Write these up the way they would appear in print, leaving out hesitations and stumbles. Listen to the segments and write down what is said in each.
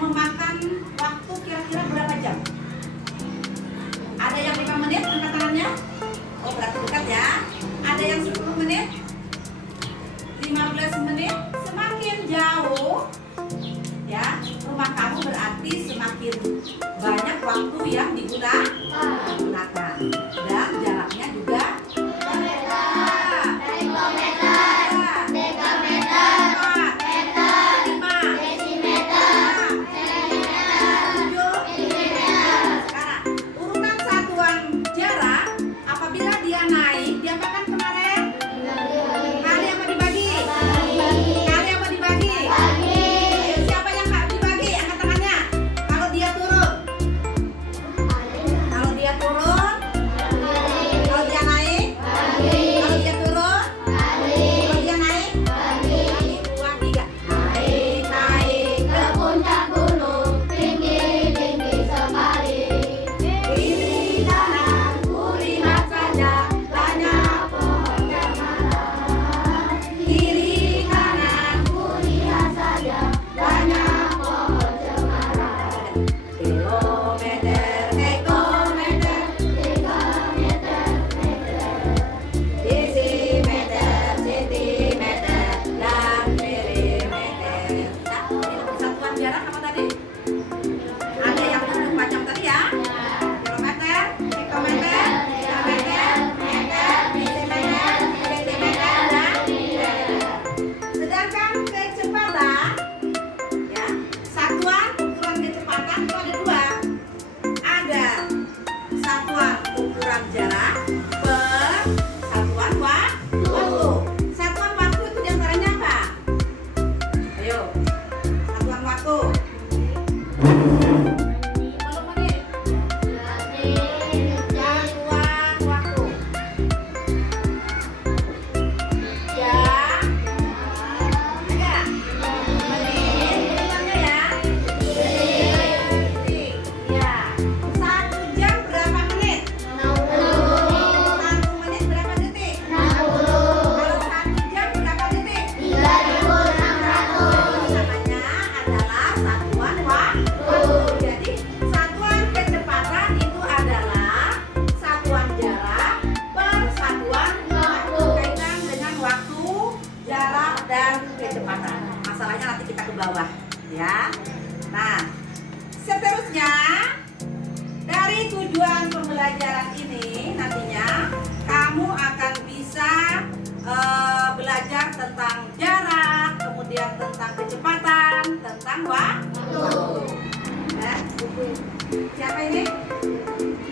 memakan waktu kira-kira berapa jam? Ada yang 5 menit angkat tangannya? Oh berarti dekat ya. Ada yang 10 menit? 15 menit? Semakin jauh ya rumah kamu berarti semakin banyak waktu yang digunakan dan jaraknya juga masalahnya nanti kita ke bawah ya. Nah, seterusnya dari tujuan pembelajaran ini nantinya kamu akan bisa belajar tentang jarak, kemudian tentang kecepatan, tentang waktu. Siapa ini?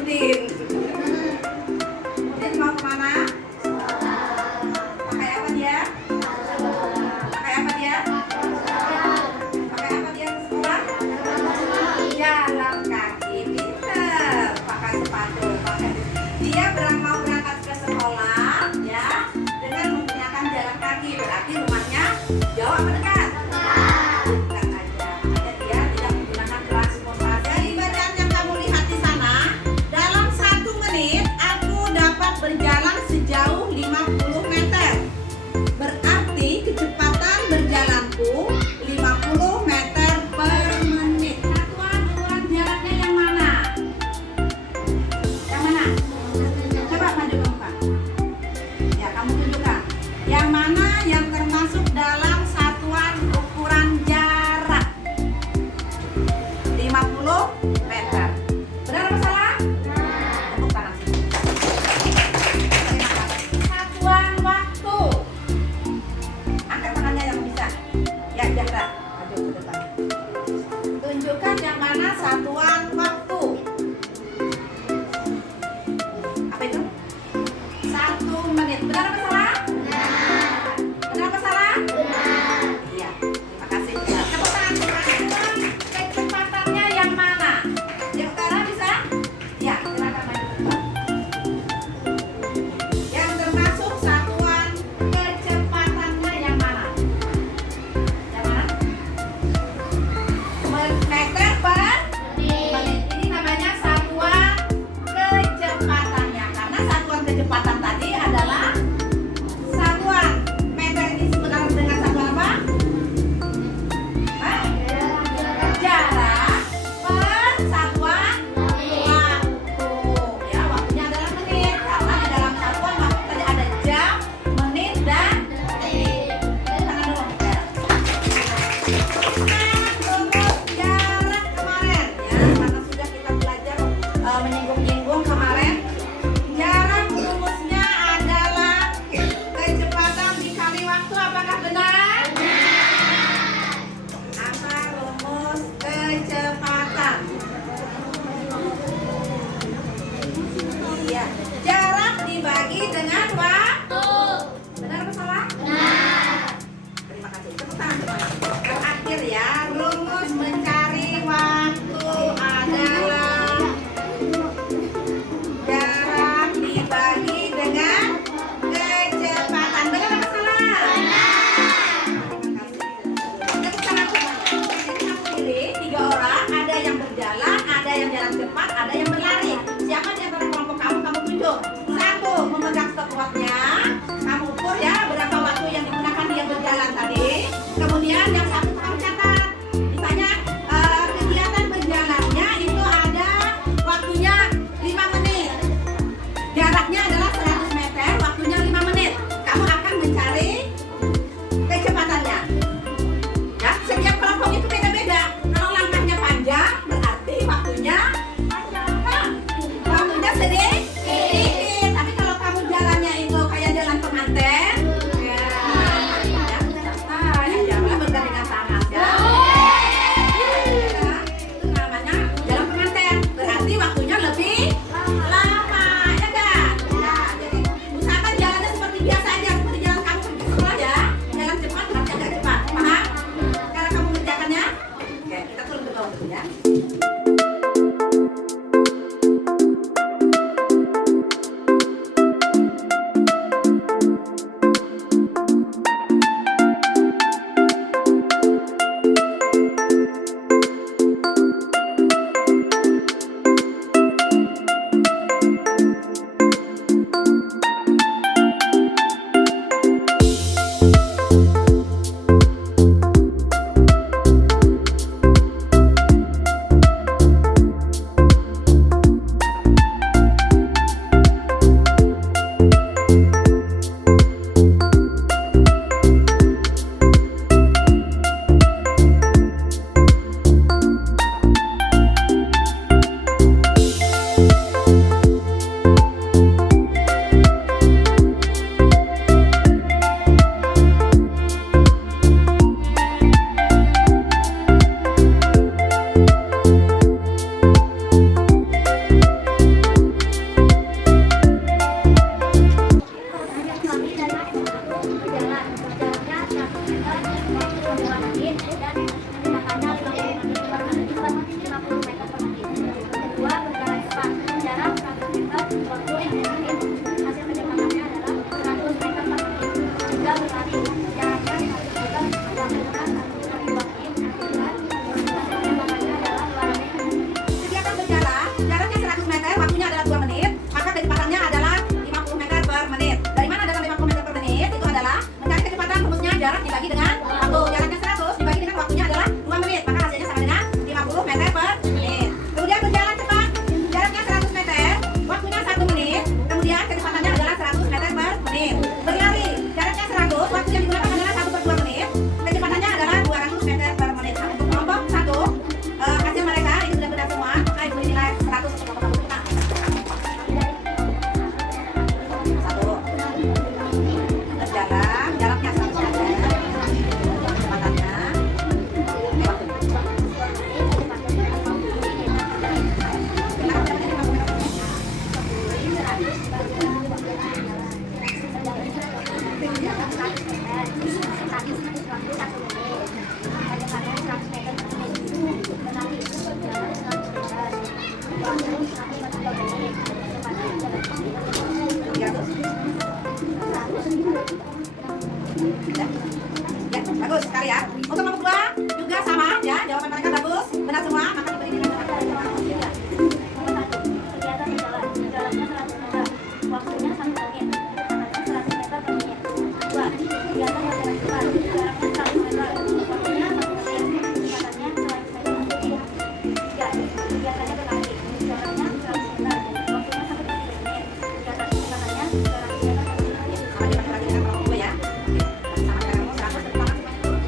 Udin. Udin mau kemana? Pakai apa dia? Pakai apa dia? Pakai apa dia ke sekolah? Jalan kaki. Pinter. Pakai sepatu. Dia mau berangkat ke sekolah ya dengan menggunakan jalan kaki. Berarti rumahnya jauh apa dekat? Dekat aja. Makanya dia tidak menggunakan transportasi. Dari bacanya Jarak kemarin ya, karena sudah kita belajar menyinggung-nyinggung kemarin. Jarak rumusnya adalah kecepatan dikali waktu. Apakah benar? Apa rumus kecepatan? Iya, jarak dibagi dengan waktu. Benar atau salah? Benar. Terima kasih. Cepetan. Terakhir ya, rumus mencari waktu adalah jarak dibagi dengan kecepatan. Benar atau salah? Terima kasih. Temukan aku. Jadi kamu pilih 3 orang, ada yang berjalan, ada yang jalan cepat, ada yang berlari. Siapa di antara kelompok kamu tunjuk. 1, memegang stopwatchnya. Kamu ukur ya berapa waktu yang digunakan dia berjalan tadi. Kemudian yang 1 kamu catat. Misalnya kegiatan berjalannya itu ada waktunya 5 menit. Jaraknya adalah 100 meter, waktunya 5 menit. Kamu akan mencari kecepatannya. Ya, setiap kelompok itu beda-beda. Kalau langkahnya panjang berarti waktunya sedikit. Tapi kalau kamu jalannya itu kayak jalan pengantin, ya, janganlah bergandengan tangan ya. Itu namanya jalan pengantin. Berarti waktunya lebih lama, ya kan? Ya, jadi usahakan jalannya seperti biasa aja, seperti jalan kamu pergi sekolah ya. Jalan cepat berarti agak cepat. Paham? Cara kamu mengerjakannya? Oke, kita turun ke bawah dulu ya. Jarak dibagi dengan waktu. Jaraknya 100 dibagi dengan waktunya adalah 2 menit. Maka hasilnya sama dengan 50 meter per menit. Kemudian berjalan cepat. Jaraknya 100 meter, waktunya 1 menit. Kemudian kecepatannya adalah 100 meter per menit. Berlari. Jaraknya 100, waktu yang digunakan adalah 1/2 menit. Kecepatannya adalah 200 meter per menit. Nah, untuk kelompok 1, hasil mereka ini sudah benar semua. Maka ibu nilai 100 untuk kelompok 1. Nah. 1. Berjalan. Jaraknya 100 meter. Ya, bagus sekali ya. Untuk nomor 2 juga sama ya, jawaban mereka bagus, benar semua, maka diberi nilai ya. Kegiatan berjalan, jalannya 100 meter, waktunya 1 menit, kecepatannya 100 meter per menit. 2. Kegiatan berjalan cepat, jaraknya 100 meter, waktunya 1 menit, kecepatannya 100 meter per menit. 3. Kegiatannya berlari, jaraknya 100 meter, waktunya 1 menit, kecepatannya 100 meter per menit. Sama dibagi dengan kelompok 2 ya. Sama kamu 100 semangat semuanya dulu.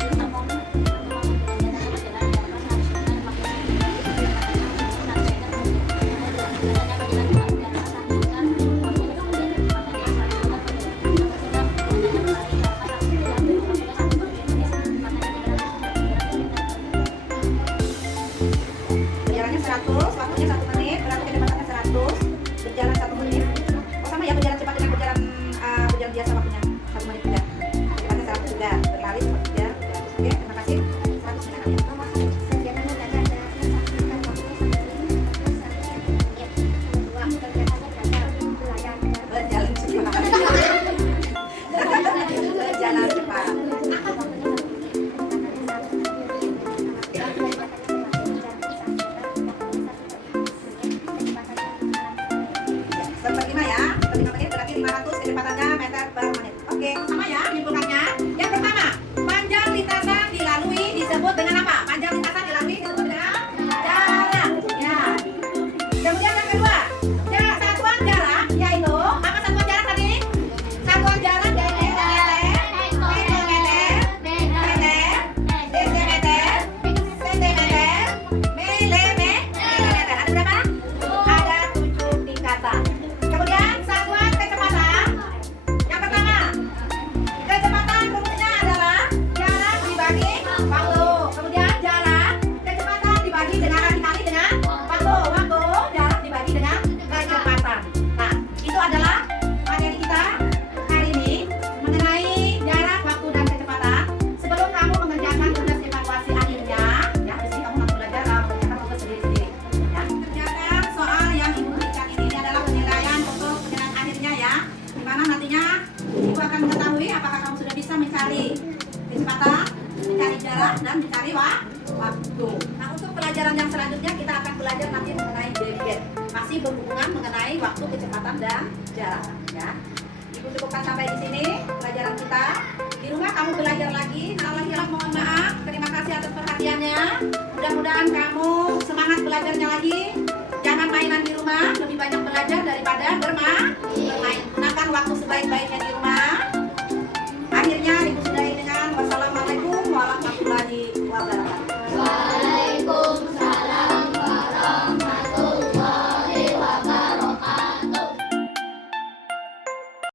dan mencari waktu. Nah, untuk pelajaran yang selanjutnya kita akan belajar nanti mengenai BBM. Masih berhubungan mengenai waktu, kecepatan, dan jarak. Ya. Ibu cukupkan sampai di sini pelajaran kita. Di rumah kamu belajar lagi. Alhamdulillah, mohon maaf. Terima kasih atas perhatiannya. Mudah-mudahan kamu semangat belajarnya lagi. Jangan mainan di rumah. Lebih banyak belajar daripada bermain. Gunakan waktu sebaik-baiknya di rumah.